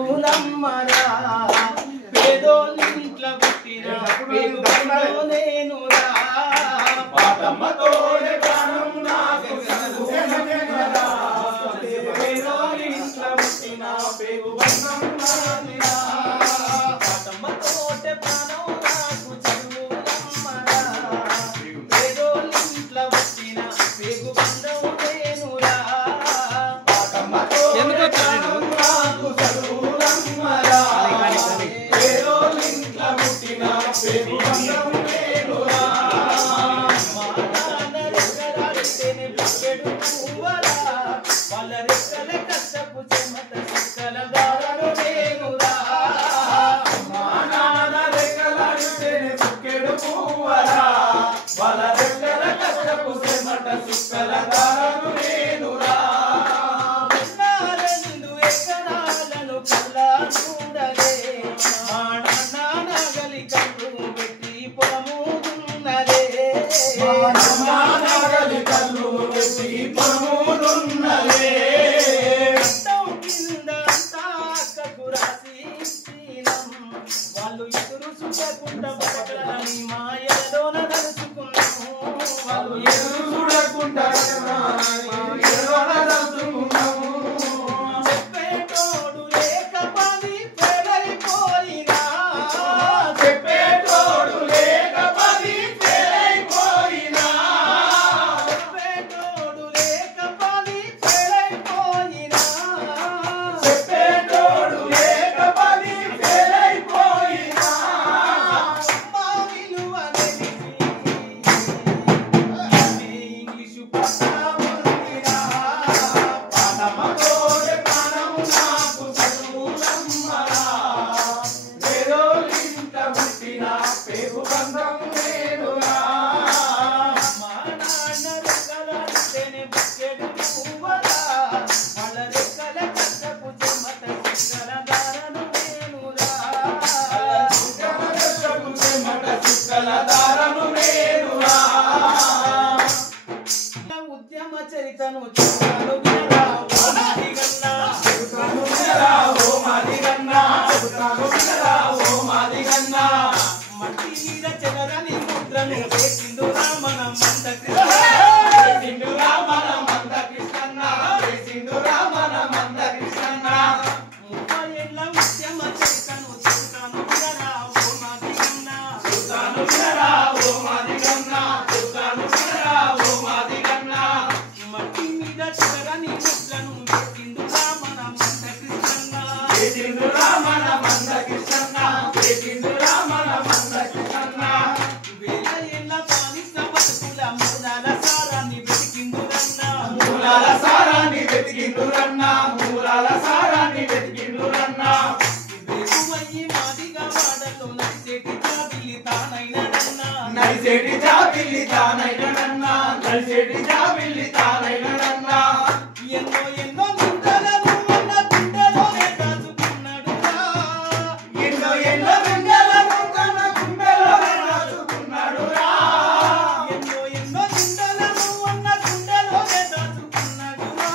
చదువులమ్మరా పేదోళ్ళింట్ల పుట్టిన పేదోళ్ళో నేనురా పాటమ్మతోనే ప్రాణం నాకు చదువులమ్మరా పేదోళ్ళింట్ల పుట్టిన పేదోళ్ళం నాదిరా పాటమ్మతోటే ప్రాణం నాకు చదువులమ్మరా పేదోళ్ళింట్ల పుట్టిన పేదోళ్ళం నేనురా పాటమ్మతో ఎందుకు నాకు చదువులమ్మరా పేదోళ్ళింట్ల పుట్టిన పేదోళ్ళం నేనురా మా నాన్న రెక్కలాడితేనే బుక్కెడు పువ్వరా వాళ్ళ రెక్కల కష్టపు చెమట సుక్కల దారను నేనురా మా నాన్న రెక్కలాడితేనే బుక్కెడు పువ్వరా వాళ్ళ రెక్కల కష్టపు చెమట సుక్కల దారను నేనురా రెండు ఎకరాలను కల్లా చూడలే మా నాన్న నగలి కళ్ళు పెట్టి పొలము దున్నలే మా నాన్న నగలి కళ్ళు పెట్టి పొలము దున్నలే రక్తం కింద అంతా అక్కకు రాసి ఇచ్చినం వాళ్ళు ఎదురు చూడకుండా బతకాలని మా ఎడలోన నడుచుకున్నాము వాళ్ళు ఎదురు చూడకుండా ఎడలోన నడుచుకున్నాము చెప్పేటోడు లేక పది పేరైపోయినా చెప్పేటోడు లేక పది పేరైపోయినా చెప్పేటోడు లేక పది పేరైపోయినా చెప్పేటోడు లేక పది పేరైపోయినా మా విలువ తెలిసి ఇంగ్లీషు పట్టముందిరా పాఠమతోనే ప్రాణము నాకు చదువులమ్మరా పేదోళ్ళింట పుట్టిన పేగు బంధం నేనురా మా నాన్న రెక్కలాడితేనే బుక్కెడు పువ్వరా వాళ్ళ రెక్కల కష్టపు చెమట సుక్కల దారను నేనురా సుక్కల కష్టపు చెమట సుక్కల దారను నేనురా ఉద్యమ చరితను చెప్తాను వినరా ఓ మాదిగన్నా చెప్తాను వినరా ఓ మాదిగన్నా చెప్తాను వినరా ఓ మాదిగన్నా మట్టి మీద చెదరని ముద్రను వేసిందురా మన మంద కృష్ణ వేసిందురా మన మంద కృష్ణన్న వేసిందురా మన మంద కృష్ణన్న 30 ఏళ్ల ఉద్యమ చరితను చెప్తాను వినరా ఓ మాదిగన్నా చెప్తాను వినరా ఓ మాదిగన్నా చెప్తాను వినరా ఓ మాదిగన్నా మట్టి మీద చెదరని ముద్రను వేసిందురా మన మంద కృష్ణన్న వేసిందురా మన మంద కృష్ణన్న వేసిందురా మన మంద కృష్ణన్న వేల ఏళ్ల బానిస బతుకుల మూలాల సారాన్ని వెతికిందురన్న మూలాల సారాన్ని వెతికిందురన్న మూలాల సారాన్ని వెతికిందురన్న వేకువయ్యి మాదిగా వాడలో నడిచేటి జాబిల్లి తానైనడన్న నడిచేటి జాబిల్లి తానైనడన్న నడిచేటి జాబిల్లి తానైనడన్న ఎన్నో ఎన్నో గుండెలను మన గుండెలోనే దాచుకున్నాడురా ఎన్నో ఎన్నో గుండెలను తన గుండెలోనే దాచుకున్నాడురా ఎన్నో ఎన్నో గుండెలను మన గుండెలోనే దాచుకున్నాడురా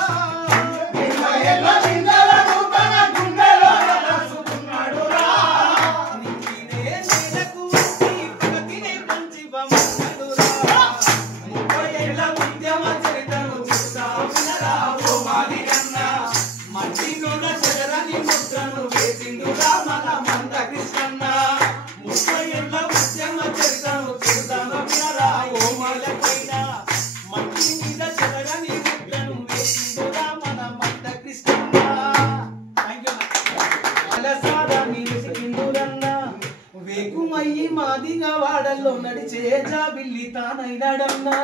ఎన్నో ఎన్నో గుండెలను తన గుండెలోనే దాచుకున్నాడురా నిన్నే నేలకు వచ్చి ప్రగతిని పంచివమన్నాడురా 30 ఏళ్ల ఉద్యమ చరితను చూస్తా వినరా ఓ మాదిగన్నా మట్టి నోడ చెదరని ముద్రను వేసిందురా మన మంద కృష్ణన్న 30 ఏళ్ల ఉద్యమ చరితను చూస్తా వినరా ఓ మాదిగన్నా మట్టి మీద చెదరని ముద్రను వేసిందురా మన మంద కృష్ణన్న సారాన్ని వెతికిందురన్న వేకుమయ్యి మాదిగా వాడల్లో నడిచే జాబిల్లి తానైనాడన్నా